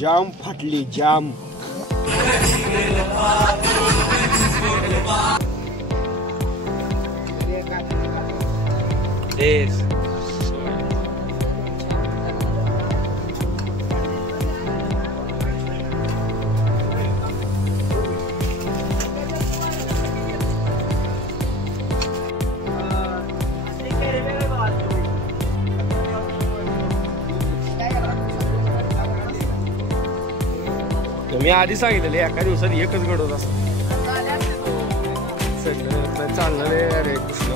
जाम फाटली जाम. मी आधी सांगितलेले एका दिवसात एकच घडवत असत चालणार आहे. अरे कृष्ण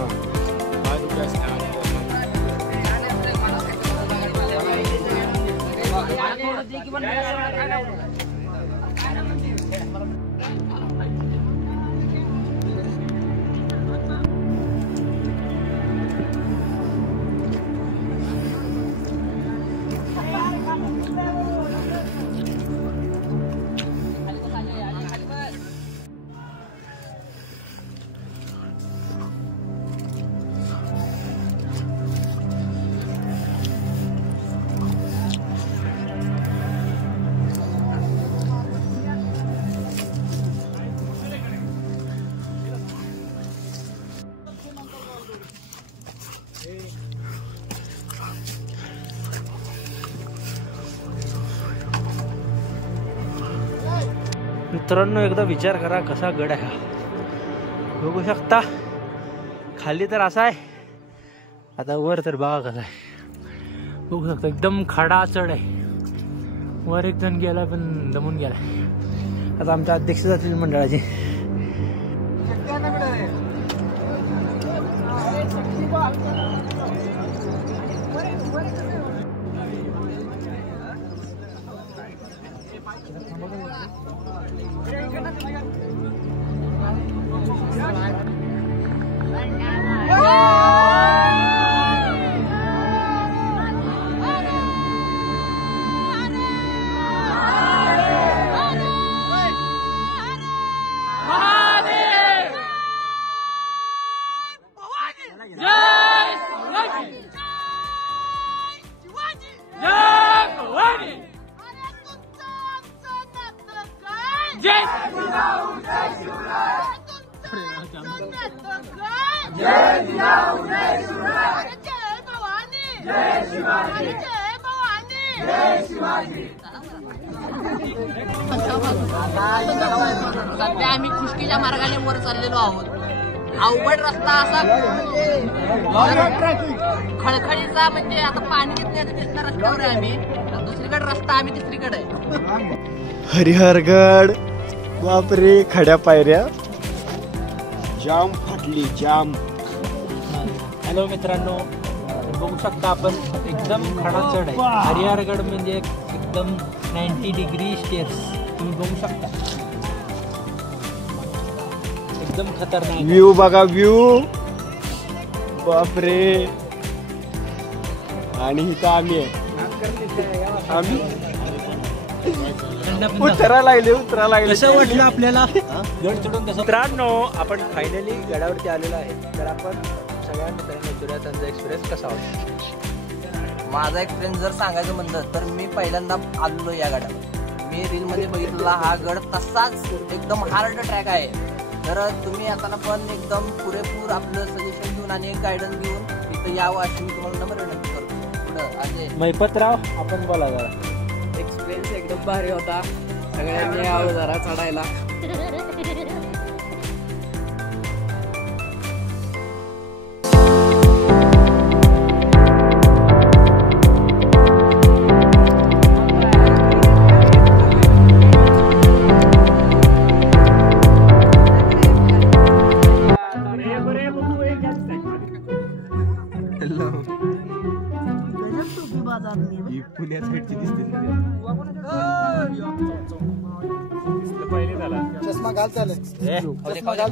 मित्रांनो, एकदा विचार करा कसा गड आहे. बघू शकता खाली तर असा आहे, आता वर तर बघा कसा आहे. बघू शकता एकदम खडा चढ आहे. वर एक जण गेला पण दमून गेला. आता आमच्या अध्यक्ष जातील मंडळाची. सध्या आम्ही खुष्कीच्या मार्गाने वर चाललेलो आहोत. अवघड रस्ता असा खळखळीचा, म्हणजे आता पाणी घेतल्या रस्त्यावर आहे आम्ही. दुसरीकडे रस्ता, आम्ही तिसरीकडे आहे. हरिहरगड. बापरे, खड्या पायऱ्या. जाम फाटली जाम. हॅलो मित्रांनो, बघू शकता आपण एकदम खडा चढ आहे. हरिहरगड म्हणजे एकदम 90 डिग्री स्टेअर्स तुम्ही बघू शकता. एकदम खतरनाक व्ह्यू बघा, व्ह्यू. बापरे. आणि इथं आम्ही आहे. आम्ही उतरा लागले. कसं वाटलं आपल्याला गड चढून? कसं मित्रांनो, आपण फायनली गडावरती आलेलो आहे. तर आपण सगळ्या मित्रांनो विचारूया त्यांचा एक्सपिरियन्स कसा होता. माझा एक्सपिरियन्स जर सांगायचं म्हणलं तर मी पहिल्यांदा आलेलो या गडावर. मी रील मध्ये बघितलेला हा गड तसाच एकदम हार्ड ट्रॅक आहे. तर तुम्ही येताना पण एकदम पुरेपूर आपलं सजेशन घेऊन आणि एक गायडन्स घेऊन इथं यावं अशी मी तुम्हाला नंबर विनंती करतो. पुढं अजय महिपतराव, आपण बोला जरा. एक्सपिरियन्स एकदम भारी होता. सगळ्यांनी यावं जरा चढायला. पुण्या साईडची दिसते. पहिले झाला. चष्मा घाल चालेल. चष्मा घाल.